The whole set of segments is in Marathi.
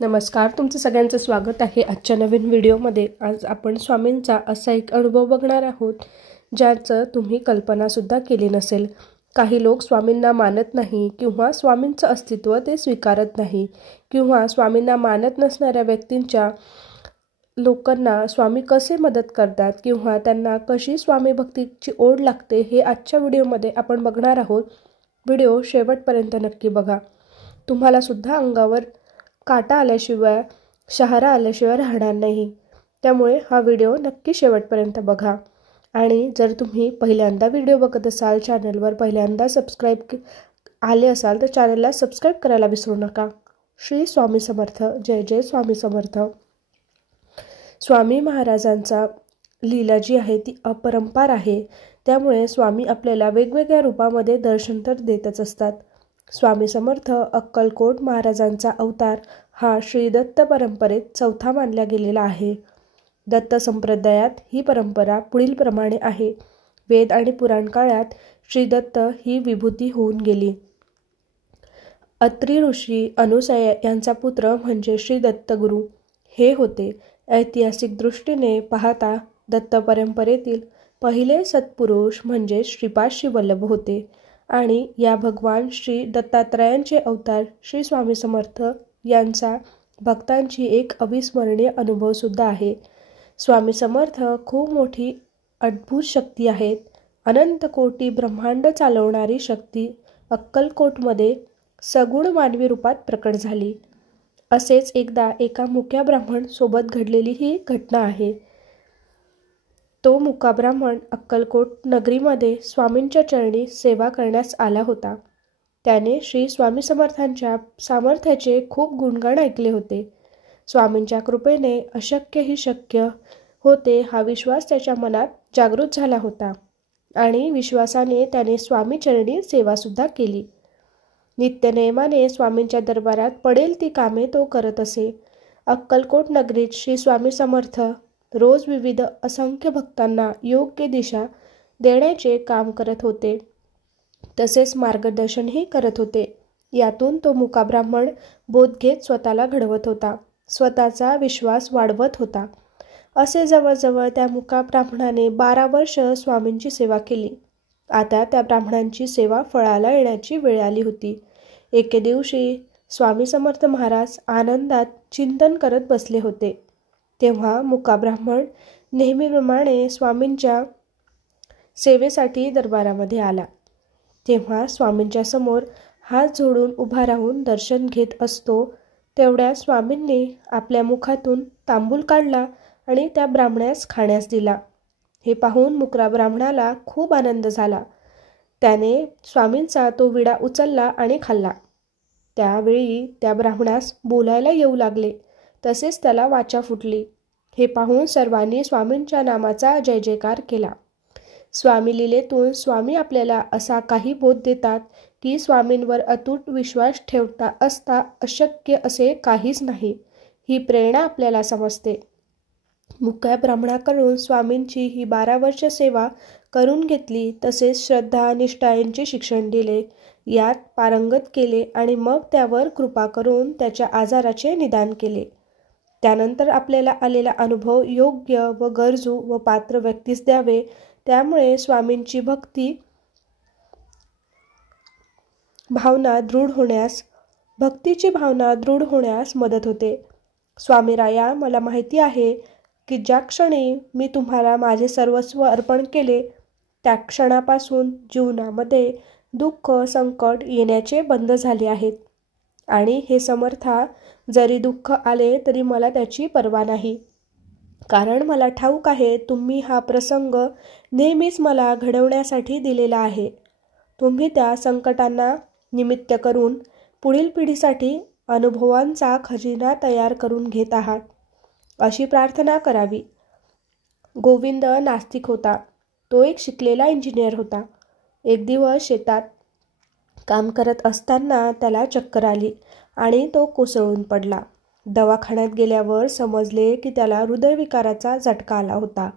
नमस्कार, तुमचं सगळ्यांचं स्वागत आहे आजच्या नवीन व्हिडिओमध्ये। आज आपण स्वामींचा असा एक अनुभव बघणार आहोत ज्याचं तुम्ही कल्पनासुद्धा केली नसेल। काही लोक स्वामींना मानत नाही किंवा स्वामींचं अस्तित्व ते स्वीकारत नाही किंवा स्वामींना मानत नसणाऱ्या व्यक्तींच्या लोकांना स्वामी कसे मदत करतात किंवा त्यांना कशी स्वामी भक्तीची ओढ लागते हे आजच्या व्हिडिओमध्ये आपण बघणार आहोत। व्हिडिओ शेवटपर्यंत नक्की बघा। तुम्हाला सुद्धा अंगावर काटा आल्याशिवाय शहारा आल्याशिवाय राहणार नाही, त्यामुळे हा व्हिडिओ नक्की शेवटपर्यंत बघा। आणि जर तुम्ही पहिल्यांदा व्हिडिओ बघत असाल, चॅनलवर पहिल्यांदा सबस्क्राइब आले असाल तर चॅनलला सबस्क्राइब करायला विसरू नका। श्री स्वामी समर्थ। जय जय स्वामी समर्थ। स्वामी महाराजांचा लीला जी आहे ती अपरंपार आहे, त्यामुळे स्वामी आपल्याला वेगवेगळ्या रूपामध्ये दर्शन तर देतच असतात। स्वामी समर्थ अक्कलकोट महाराजांचा अवतार हा श्री दत्त परंपरेत चौथा मानला गेलेला आहे। दत्त संप्रदायात ही परंपरा पुढील प्रमाणे आहे। वेद आणि पुराण काळात श्री दत्त ही विभूती होऊन गेली। अत्री ऋषी अनुसया यांचा पुत्र म्हणजे श्री दत्तगुरु हे होते। ऐतिहासिक दृष्टीने पाहता दत्त परंपरेतील पहिले सत्पुरुष म्हणजे श्रीपाद श्री वल्लभ होते आणि या भगवान श्री दत्तात्रयांचे अवतार श्री स्वामी समर्थ यांचा भक्तांची एक अविस्मरणीय अनुभव सुद्धा आहे। स्वामी समर्थ खूप मोठी अद्भुत शक्ती आहेत। अनंत कोटी ब्रह्मांड चालवणारी शक्ती अक्कलकोटमध्ये सगुण मानवी रूपात प्रकट झाली। असेच एकदा एका मुक्या ब्राह्मण सोबत घडलेली ही घटना आहे। तो मुका ब्राह्मण अक्कलकोट नगरीमध्ये स्वामींच्या चरणी सेवा करण्यास आला होता। त्याने श्री स्वामी समर्थांच्या सामर्थ्याचे खूप गुणगान ऐकले होते। स्वामींच्या कृपेने अशक्य ही शक्य होते हा विश्वास त्याच्या मनात जागृत झाला होता आणि विश्वासाने त्याने स्वामी चरणी सेवासुद्धा केली। नित्यनेमाने स्वामींच्या दरबारात पडेल ती कामे तो करत असे। अक्कलकोट नगरीत श्री स्वामी समर्थ रोज विविध असंख्य भक्तांना योग्य दिशा देण्याचे काम करत होते, तसेच मार्गदर्शनही करत होते। यातून तो मुका ब्राह्मण बोध घेत स्वतःला घडवत होता, स्वतःचा विश्वास वाढवत होता। असे जवळजवळ त्या मुका ब्राह्मणाने 12 वर्ष स्वामींची सेवा केली। आता त्या ब्राह्मणांची सेवा फळाला येण्याची वेळ आली होती। एके दिवशी स्वामी समर्थ महाराज आनंदात चिंतन करत बसले होते, तेव्हा मुका ब्राह्मण नेहमीप्रमाणे स्वामींच्या सेवेसाठी दरबारामध्ये आला। तेव्हा स्वामींच्या समोर हात जोडून उभा राहून दर्शन घेत असतो तेवढ्या स्वामींनी आपल्या मुखातून तांबूल काढला आणि त्या ब्राह्मणास खाण्यास दिला। हे पाहून मुका ब्राह्मणाला खूप आनंद झाला। त्याने स्वामींचा तो विडा उचलला आणि खाल्ला। त्यावेळी त्या ब्राह्मणास बोलायला येऊ लागले, तसेच त्याला वाचा फुटली। हे पाहून सर्वांनी स्वामींच्या नामाचा जय जयकार केला। स्वामी लीलेतून स्वामी आपल्याला असा काही बोध देतात की स्वामींवर अतूट विश्वास ठेवता असता अशक्य असे काहीच नाही, ही प्रेरणा आपल्याला समजते। मुक्या ब्राह्मणाकडून स्वामींची ही 12 वर्ष सेवा करून घेतली, तसेच श्रद्धा निष्ठा यांचे शिक्षण दिले, यात पारंगत केले आणि मग त्यावर कृपा करून त्याच्या आजाराचे निदान केले। त्यानंतर आपल्याला आलेला अनुभव योग्य व गरजू व पात्र व्यक्तीस द्यावे, त्यामुळे स्वामींची भक्तीची भावना दृढ होण्यास मदत होते। स्वामीराया, मला माहिती आहे की ज्या क्षणी मी तुम्हाला माझे सर्वस्व अर्पण केले त्या क्षणापासून जीवनामध्ये दुःख संकट येण्याचे बंद झाले आहेत आणि हे समर्था, जरी दुःख आले तरी मला त्याची पर्वा नाही, कारण मला ठाऊक आहे तुम्ही हा प्रसंग नेहमीच मला घडवण्यासाठी दिलेला आहे। तुम्ही त्या संकटांना निमित्त करून पुढील पिढीसाठी अनुभवांचा खजिना तयार करून घेत आहात, अशी प्रार्थना करावी। गोविंद नास्तिक होता। तो एक शिकलेला इंजिनियर होता। एक दिवस शेतात काम करत असताना त्याला चक्कर आली आणि तो कोसळून पडला। दवाखान्यात गेल्यावर समजले की त्याला हृदयविकाराचा झटका आला होता,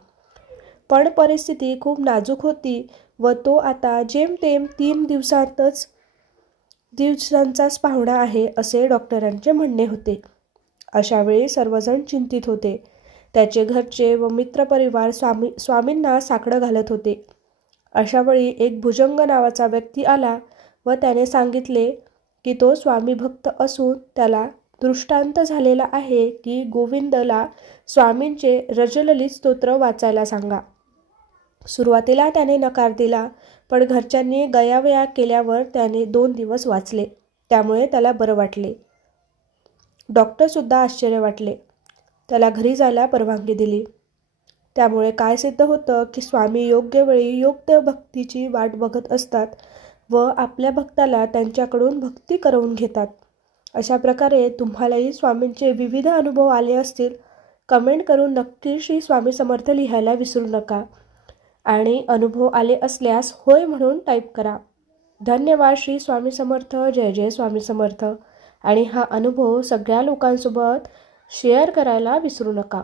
पण परिस्थिती खूप नाजूक होती व तो आता जेमतेम 3 दिवसांचाच पाहुणा आहे असे डॉक्टरांचे म्हणणे होते। अशावेळी सर्वजण चिंतित होते. त्याचे घरचे व मित्रपरिवार स्वामींना साकडं घालत होते. अशावेळी एक भुजंग नावाचा व्यक्ती आला व त्याने सांगितले की तो स्वामी भक्त असून त्याला दृष्टांत झालेला आहे की गोविंदला स्वामींचे रजललित स्तोत्र वाचायला सांगा. सुरुवातीला त्याने नकार दिला, पण घरच्यांनी गयावया केल्यावर त्याने 2 दिवस वाचले. त्यामुळे त्याला बरं वाटले. डॉक्टरसुद्धा आश्चर्य वाटले. त्याला घरी जायला परवानगी दिली. त्यामुळे काय सिद्ध होतं की स्वामी योग्य वेळी योग्य भक्तीची वाट बघत असतात व आपल्या भक्ताला त्यांच्याकडून भक्ती करवून घेतात. अशा प्रकारे तुम्हालाही स्वामींचे विविध अनुभव आले असतील. कमेंट करून नक्की श्री स्वामी समर्थ लिहायला विसरू नका आणि अनुभव आले असल्यास होय म्हणून टाईप करा. धन्यवाद. श्री स्वामी समर्थ. जय जय स्वामी समर्थ. आणि हा अनुभव सगळ्या लोकांसोबत शेअर करायला विसरू नका.